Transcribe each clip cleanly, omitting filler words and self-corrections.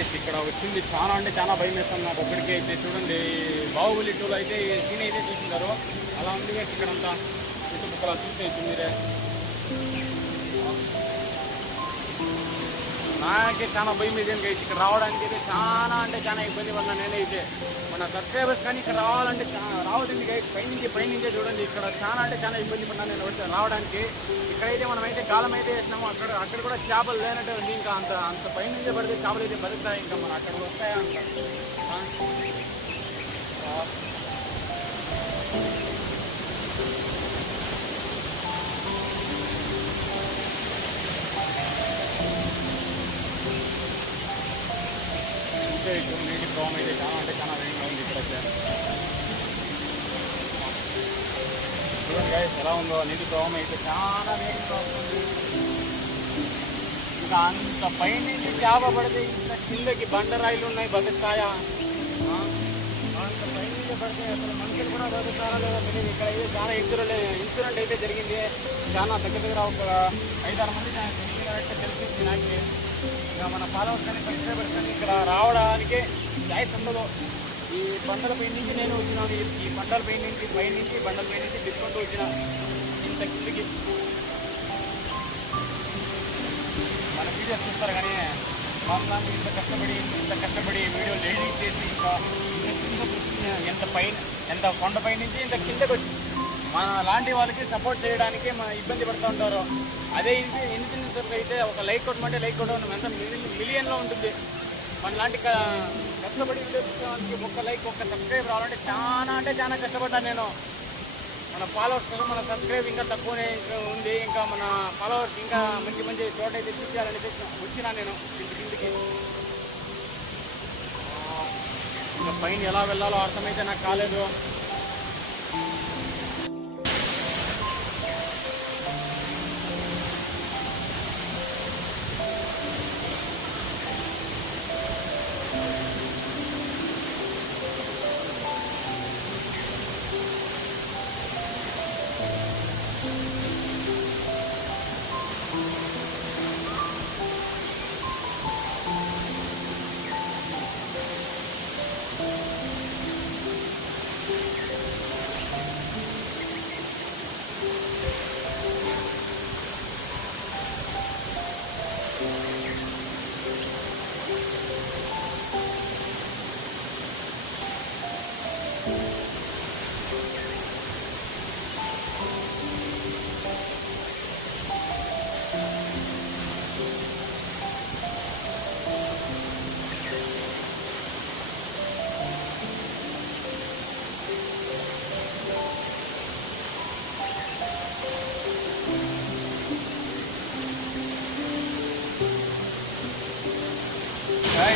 Guys ఇక్కడ వచ్చింది చాలా అంటే చాలా భయం వేస్తాం నాకు ఒక్కడికి అయితే. చూడండి బాహుబలి 2లో అయితే సీన్ అయితే చూసింటారు, అలా ఉంది గైస్ ఇక్కడంతా. చుట్టుపక్కల చూసేయచ్చు మీరే. నాకే చాలా భయం ఇదేం గైస్, ఇక్కడ రావడానికి అయితే చాలా అంటే చాలా ఇబ్బంది పడినా నేనైతే. మన సబ్స్క్రైబర్స్ కానీ ఇక్కడ రావాలంటే రావద్దండి గైస్, పైనుంచే చూడండి. ఇక్కడ చాలా అంటే చాలా ఇబ్బంది పడినా నేను రావడానికి. ఇక్కడైతే మనమైతే గాలం అయితే వేసినాము, అక్కడ కూడా చేపలు లేనట్టు ఉంది. ఇంకా అంత పైనుంచే పడితే చేపలు అయితే బతుకుతాయి, ఇంకా మన అక్కడ వస్తాయా అంట. నీటి ప్రవాహం అయితే చాలా అంటే చాలా వేగంగా ఉంది ఇక్కడ. చూడండి గైస్ ఎలా ఉందో, నీటి ప్రవాహం అయితే చాలా వేగంగా వస్తుంది. ఇంకా అంత పైనుంచి చేప పడితే ఇంత కిందకి బండరాయిలు ఉన్నాయి, బతుకుతాయా? అంత పైనుంచి పడితే అసలు మనుషులు కూడా బతుకుతారా లేదా తెలియదు. ఇక్కడ అయితే చాలా ఇన్సూరెంట్ అయితే జరిగింది. చాలా దగ్గర ఒక 5-6 మంది తెలిసింది నాకు. ఇక మన ఫాలోవర్స్ కానీ సబ్స్క్రైబర్స్ కానీ ఇక్కడ రావడానికి ఛాయిస్ ఉండదు. ఈ బండలపై నుంచి నేను వచ్చినాను, ఈ బండలపై నుంచి బండలపై నుంచి డిస్కౌంట్ వచ్చిన ఇంత కిందికి. మన వీడియోస్ చూస్తారు కానీ మాకు ఇంత కష్టపడి వీడియోలు ఎడిట్ చేసి ఇంకా ఎంత కొండపై నుంచి ఇంత కిందకి వచ్చి మన లాంటి వాళ్ళకి సపోర్ట్ చేయడానికి మన ఇబ్బంది పడుతూ ఉంటారు. అదే ఇన్ఫ్లుయెన్సర్కి అయితే ఒక లైక్ కొట్టమంటే లైక్ కొట్టడం ఎంత మిలియన్లో ఉంటుంది. మన లాంటి కష్టపడి వీడియోకి ఒక లైక్ ఒక సబ్స్క్రైబ్ రావాలంటే చాలా అంటే చాలా కష్టపడ్డాను నేను. మన ఫాలోవర్స్ కోసం మన సబ్స్క్రైబ్ ఇంకా తక్కువనే ఉంది. ఇంకా మన ఫాలోవర్స్ ఇంకా మంచి చోట అయితే చూపించాలని వచ్చినా నేను కిందికి. ఇంకా పైన ఎలా వెళ్ళాలో అర్థమైతే నాకు కాలేదు.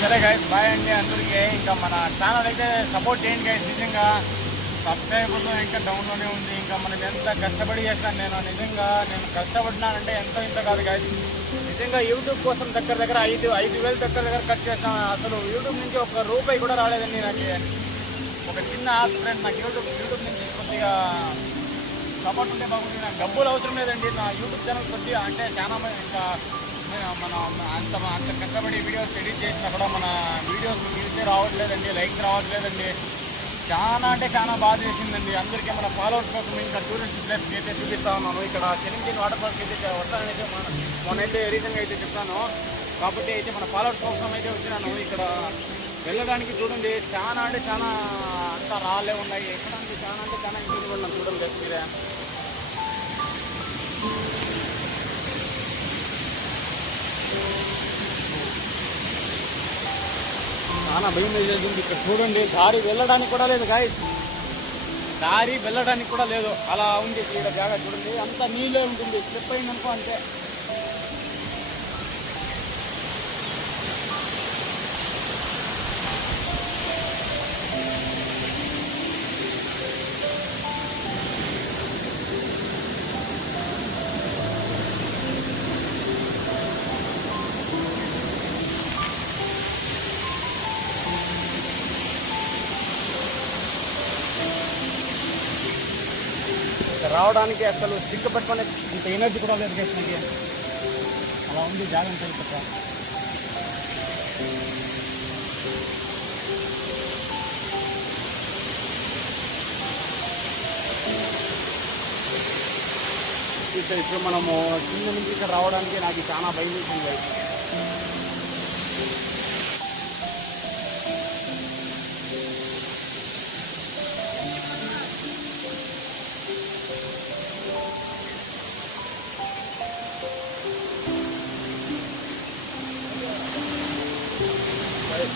సరే గైస్, బాయ్ అండి అందరికీ. ఇంకా మన ఛానల్ అయితే సపోర్ట్ చేయండి గైస్. నిజంగా సబ్స్క్రైబర్లు ఇంకా డౌన్లోనే ఉంది. ఇంకా మనకి ఎంత కష్టపడి చేస్తాను నిజంగా నేను కష్టపడినానంటే ఇంత కాదు గైస్. నిజంగా యూట్యూబ్ కోసం దగ్గర 5,000 దగ్గర ఖర్చు చేస్తాను. అసలు యూట్యూబ్ నుంచి ₹1 కూడా రాలేదండి నాకు. ఒక చిన్న ఆశ ఫ్రెండ్ నాకు యూట్యూబ్ నుంచి కొద్దిగా సపోర్ట్ ఉంటే బాగుంటుంది. నాకు డబ్బులు అవసరం లేదండి. నా యూట్యూబ్ ఛానల్ కొద్దిగా అంటే చాలా ఇంకా మనం అంత కష్టపడి వీడియోస్ ఎడిట్ చేసినా కూడా మన వీడియోస్ వ్యూసే రావట్లేదండి, లైక్స్ రావట్లేదండి. చాలా అంటే చాలా బాధ చేసిందండి. అందరికీ మన ఫాలోవర్స్ కోసం ఇంకా టూరిస్ట్ ప్లేస్కి అయితే చూపిస్తా ఉన్నాను. ఇక్కడ చెనించిన వాటర్ పార్క్ అయితే వస్తానైతే మొన్నైతే రీజన్గా అయితే చెప్తాను. కాబట్టి అయితే మన ఫాలోవర్స్ కోసం అయితే వచ్చినాను. ఇక్కడ వెళ్ళడానికి చూడండి చాలా అంటే చాలా అంతా రాళ్ళే ఉన్నాయి. ఎక్కడానికి చాలా అంటే చాలా ఇంటికి ఉన్నాం చూడండి మీరే. చాలా భయం వేసేసింది. ఇక్కడ చూడండి దారి వెళ్ళడానికి కూడా లేదు గాయస్, దారి వెళ్ళడానికి కూడా లేదు. అలా ఉంది ఇక్కడ జాగా చూడండి, అంతా నీళ్ళే ఉంటుంది. స్లిప్ అయిందనుకో అంతే. రావడానికి అసలు స్టిక్ పట్టుకునే ఇంత ఎనర్జీ కూడా లేదు చేసినకి. అలా ఉంది జాగ్రత్త. అయితే ఇప్పుడు మనము కింద నుంచి ఇక్కడ రావడానికి నాకు చాలా భయం వేసింది.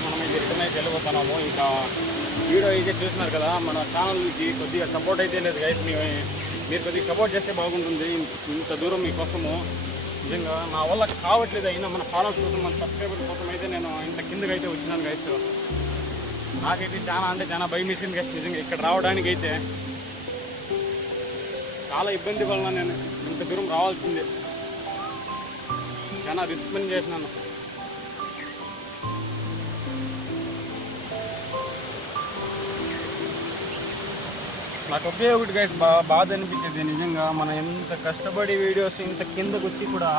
మనం ఇది రిటర్న్ అయితే వెళ్ళిపోతున్నాము. ఇంకా వీడియో అయితే చూస్తున్నారు కదా, మన ఛానల్కి కొద్దిగా సపోర్ట్ అయితే లేదు గైస్. మీరు కొద్దిగా సపోర్ట్ చేస్తే బాగుంటుంది. ఇంత దూరం మీకోసము నిజంగా నా వల్ల కావట్లేదు. అయినా మన ఫాలోవర్స్ కోసం, మన సబ్స్క్రైబర్ కోసం అయితే నేను ఇంత కిందకి అయితే వచ్చినాను గైస్. నాకైతే చాలా భయం వేసింది గైస్ నిజంగా. ఇక్కడ రావడానికి అయితే చాలా ఇబ్బంది వలన నేను ఇంత దూరం రావాల్సిందే. చాలా రిస్క్ పని చేసినాను. నాకు ఒకే ఒకటి గైస్ బాధ అనిపించేది నిజంగా. మనం ఎంత కష్టపడి వీడియోస్ ఇంత కిందకు వచ్చి కూడా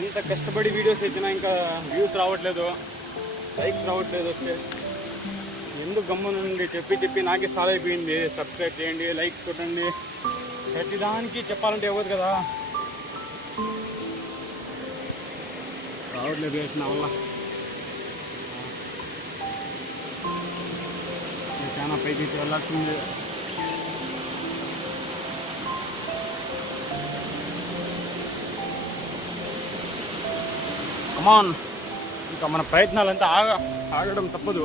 ఎంత కష్టపడి వీడియోస్ వచ్చినా ఇంకా వ్యూస్ రావట్లేదు, లైక్స్ రావట్లేదు. వస్తే ఎందుకు గమ్మునుండి చెప్పి నాకే సాల్ అయిపోయింది. సబ్స్క్రైబ్ చేయండి, లైక్స్ కొట్టండి, ప్రతిదానికి చెప్పాలంటే ఇవ్వదు కదా. రావట్లేదు గైస్ నా వల్ల. చాలా పైకి వెళ్ళాల్సింది. కమాన్, ఇంకా మన ప్రయత్నాలంతా ఆగడం తప్పదు.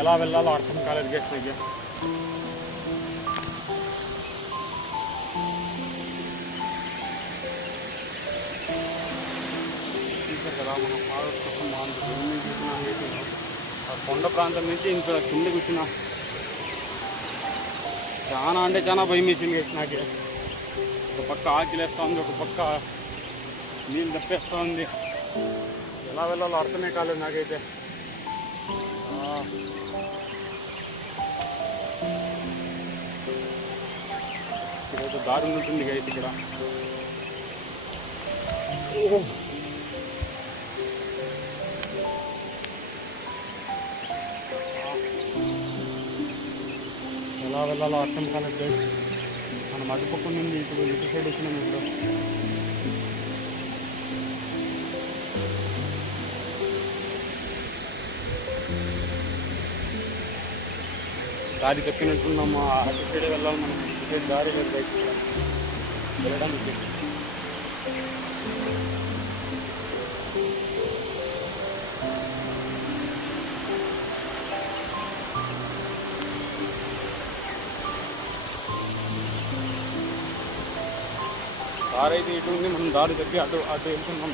ఎలా వెళ్ళాలో అర్థం కాలేదు గైస్ నాకు. కదా మనం ఫారెస్ట్ కోసం చూసినాం. ఆ కొండ ప్రాంతం నుంచి ఇంకా కిందకి వచ్చినా చాలా భయం వేసింది గైస్ నాకు. ఒక పక్క ఆకిలేస్తూ ఉంది, ఒక పక్క నీళ్ళు తప్పేస్తూ ఉంది. ఎలా వెళ్ళాలో అర్థమే కాలేదు నాకైతే. ఇదైతే దారి ఉంటుంది గైస్ ఇక్కడ. ఎలా వెళ్ళాలో అర్థం కాలేదు. మనం అటుపక్క నుండి ఇటు సైడ్ వచ్చినాం. ఇప్పుడు దారి తప్పినట్టున్నాము. అటు సైడ్ వెళ్ళాలి మనం. ఇటు సైడ్ దారి లేదు బయట వెళ్ళడానికి. దారి అయితే ఇటు ఉంది, మనం దారి తప్పి అటు వెళ్తున్నాం.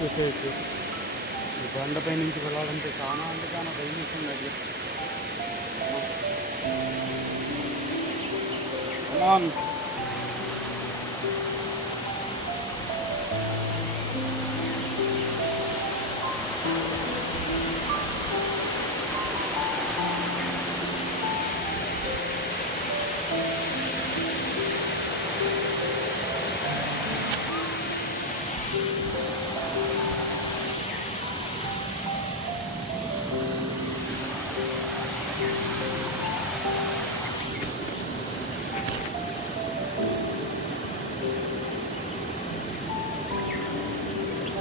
చూసేయచ్చు. ఈ బండపై నుంచి వెళ్ళాలంటే చాలా భయం వేస్తుంది అది.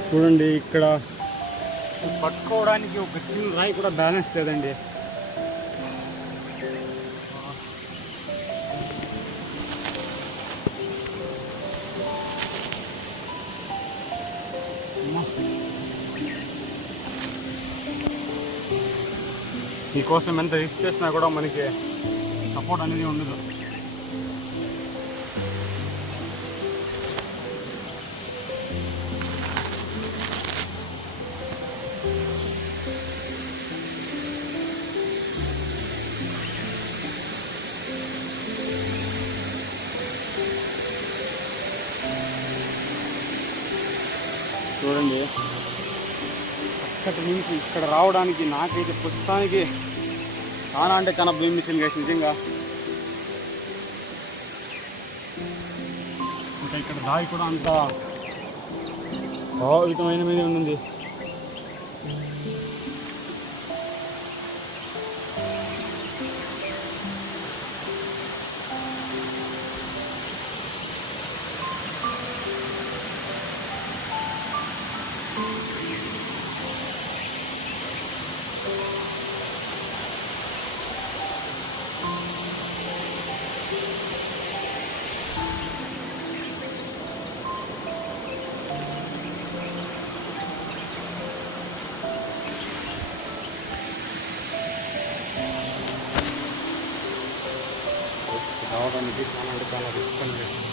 చూడండి, ఇక్కడ పట్టుకోవడానికి ఒక చిన్న రాయి కూడా బ్యాలెన్స్ లేదండి. మీకోసం ఎంత రిస్క్ చేసినా కూడా మనకి సపోర్ట్ అనేది ఉండదు. చూడండి. అక్కడి నుంచి ఇక్కడ రావడానికి నాకైతే ప్రస్తుతానికి చాలా అంటే చాలా భయం మిషన్ గైస్ నిజంగా. ఇంకా ఇక్కడ దారి కూడా అంత ప్రభావితమైన మీద ఉంది. రావడానికి చాలా అంటే చాలా రిస్క్ అనిపిస్తుంది.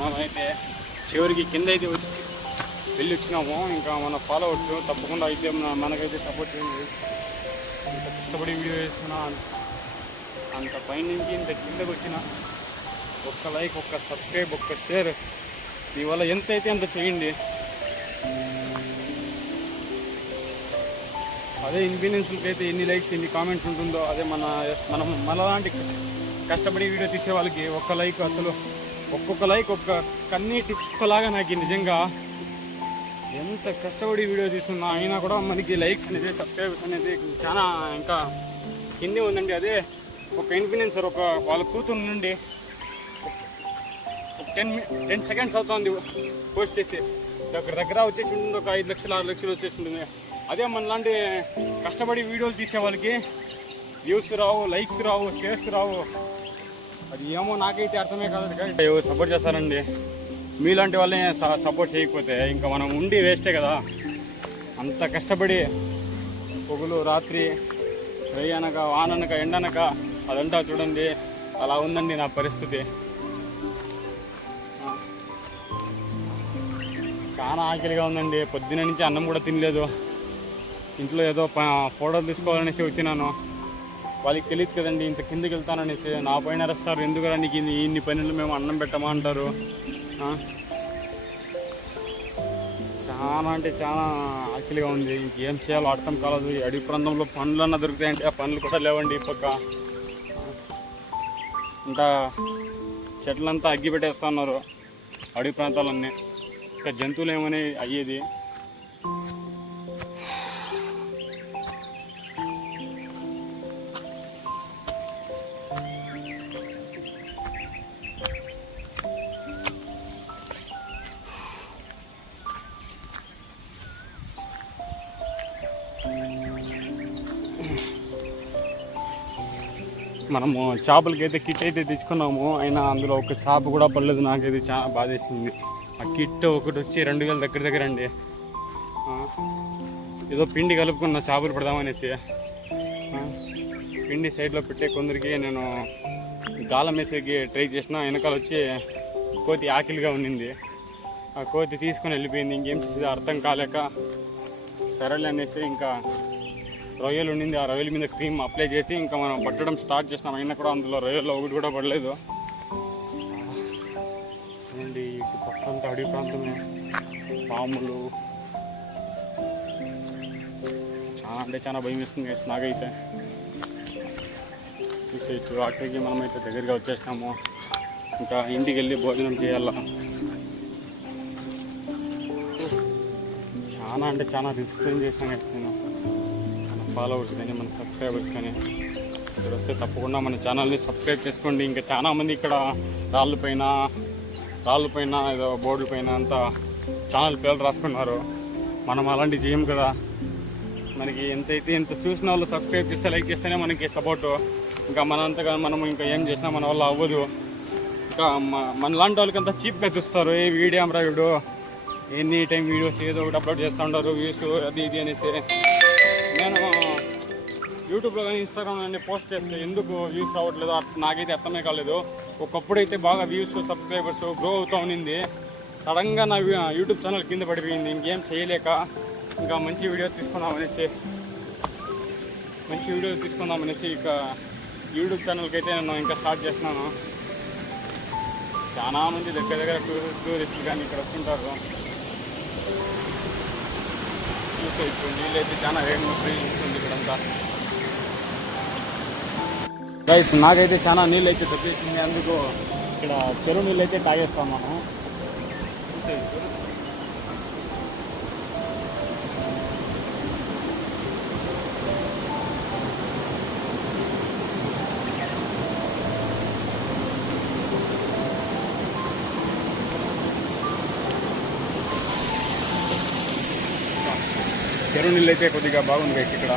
మనమైతే చివరికి కింద అయితే వెళ్ళి వచ్చినాము. ఇంకా మన ఫాలో అవచ్చు తప్పకుండా అయితే మనకైతే సపోర్ట్ చేయండి. ఇంత కష్టపడి వీడియో చేస్తున్నా అంత పైనుంచి ఇంత కిందకు వచ్చిన ఒక్క లైక్, ఒక్క సబ్స్క్రైబ్, ఒక్క షేర్ మీ వల్ల ఎంత అయితే అంత చేయండి. అదే ఇన్ఫ్లుయెన్స్లకి అయితే ఎన్ని లైక్స్ ఎన్ని కామెంట్స్ ఉంటుందో అదే మనం మనలాంటి కష్టపడి వీడియో తీసే వాళ్ళకి ఒక్క లైక్, అసలు ఒక్కొక్క లైక్ ఒక్క కన్నీటి చుక్కలాగా నాకు నిజంగా. ఎంత కష్టపడి వీడియో తీస్తున్నా అయినా కూడా మనకి లైక్స్ అనేది సబ్స్క్రైబర్స్ అనేది చాలా ఇంకా కిందే ఉందండి. అదే ఒక ఇన్ఫ్లుయెన్సర్ ఒక వాళ్ళ కూతురు నుండి 10 సెకండ్స్ అవుతుంది పోస్ట్ చేసి దగ్గర వచ్చేసి ఉంటుంది, ఒక 5 లక్షలు 6 లక్షలు వచ్చేసి ఉంటుంది. అదే మనలాంటి కష్టపడి వీడియోలు తీసే వాళ్ళకి వ్యూస్ రావు, లైక్స్ రావు, షేర్స్ రావు. అది ఏమో నాకైతే అర్థమే కాదు. సపోర్ట్ చేస్తారండి. మీలాంటి వాళ్ళని సపోర్ట్ చేయకపోతే ఇంకా మనం ఉండి వేస్టే కదా. అంత కష్టపడి పొగులు రాత్రి వేయనక వాననక ఎండనక అదంతా చూడండి అలా ఉందండి నా పరిస్థితి. చాలా ఆకలిగా ఉందండి. పొద్దున నుంచి అన్నం కూడా తినలేదు. ఇంట్లో ఏదో ఫోటోలు తీసుకోవాలనేసి వచ్చినాను. వాళ్ళకి తెలియదు కదండి ఇంత కిందకి వెళ్తాననేసి. నా పైన అరుస్తారు, ఎందుకు నీకు ఇన్ని పనులు మేము అన్నం పెట్టమా అంటారు. చాలా అంటే చాలా ఆకలిగా ఉంది. ఇంకేం చేయాలో అర్థం కాలేదు. అడవి ప్రాంతంలో పనులన్నా దొరుకుతాయంటే ఆ పనులు కూడా లేవండి. ఈ పక్క ఇంకా చెట్లంతా అగ్గి పెట్టేస్తున్నారు అడవి ప్రాంతాలన్నీ. ఇంకా జంతువులు ఏమని అయ్యేది. మనము చేపలకి అయితే కిట్ అయితే తెచ్చుకున్నాము, అయినా అందులో ఒక చేప కూడా పడలేదు. నాకైతే చాలా బాధేసింది. ఆ కిట్ ఒకటి వచ్చి 2000 దగ్గర అండి. ఏదో పిండి కలుపుకున్న చేపలు పెడదామనేసి పిండి సైడ్లో పెట్టే కొందరికి నేను గాలం వేసేకి ట్రై చేసిన. వెనకాల వచ్చి కోతి ఆకిలిగా ఉండింది. ఆ కోతి తీసుకొని వెళ్ళిపోయింది. ఇంకేం చేసేది అర్థం కాలేక సరేలే అనేసి ఇంకా రొయ్యలు ఉండింది. ఆ రొయ్యల మీద క్రీమ్ అప్లై చేసి ఇంకా మనం పట్టడం స్టార్ట్ చేసినాం. అయినా కూడా అందులో రొయ్యల్లో ఒకటి కూడా పడలేదు. చూడండి ఇటు పక్కంతా అడవి ప్రాంతమే, పాములు. చాలా అంటే చాలా భయం వేస్తుంది నాకైతే. చూసేయచ్చు అక్కడికి మనమైతే దగ్గరగా వచ్చేసినాము. ఇంకా ఇంటికి వెళ్ళి భోజనం చేయాలా. చాలా అంటే చాలా రిస్క్ చేసినా నేను. మన ఫాలోవర్స్ కానీ మన సబ్స్క్రైబర్స్ కానీ ఇక్కడ వస్తే తప్పకుండా మన ఛానల్ని సబ్స్క్రైబ్ చేసుకోండి. ఇంకా చాలామంది ఇక్కడ రాళ్ళపైన ఏదో బోర్డుల పైన అంతా ఛానల్ పేర్లు రాసుకున్నారు. మనం అలాంటివి చేయం కదా. మనకి ఎంత చూసిన వాళ్ళు సబ్స్క్రైబ్ చేస్తే లైక్ చేస్తేనే మనకి సపోర్టు. ఇంకా మనంతగా మనం ఇంకా ఏం చేసినా మన వల్ల అవ్వదు. ఇంకా మన లాంటి వాళ్ళకి అంతా చీప్గా చూస్తారు. ఏ వీడియో అమరా వీడు ఎనీ టైం వీడియోస్ ఏదో ఒకటి అప్లోడ్ చేస్తూ ఉంటారు, వ్యూస్ అది ఇది అనేసి. నేను యూట్యూబ్లో కానీ ఇన్స్టాగ్రామ్లో కానీ పోస్ట్ చేస్తే ఎందుకు వ్యూస్ రావట్లేదు నాకైతే అర్థమే కాలేదు. ఒకప్పుడైతే బాగా వ్యూస్ సబ్స్క్రైబర్స్ గ్రో అవుతూ ఉన్నింది. సడన్గా నా యూట్యూబ్ ఛానల్ కింద పడిపోయింది. ఇంకేం చేయలేక ఇంకా మంచి వీడియో తీసుకుందామనేసి ఇక యూట్యూబ్ ఛానల్కి అయితే నేను ఇంకా స్టార్ట్ చేస్తున్నాను. చాలా మంది దగ్గర టూరిస్టులు కానీ ఇక్కడ వస్తుంటారు. చూసేయచ్చు నీళ్ళు అయితే చాలా వేగంగా ప్రయోగిస్తుంది ఇక్కడంతా. గైస్ నాకైతే చాలా నీళ్ళు అయితే తప్పేసింది. అందుకు ఇక్కడ చెరువు నీళ్ళు అయితే తాగేస్తాం మనం. చూసేయచ్చు చెరువు నీళ్ళు అయితే కొద్దిగా బాగుంది ఇక్కడ.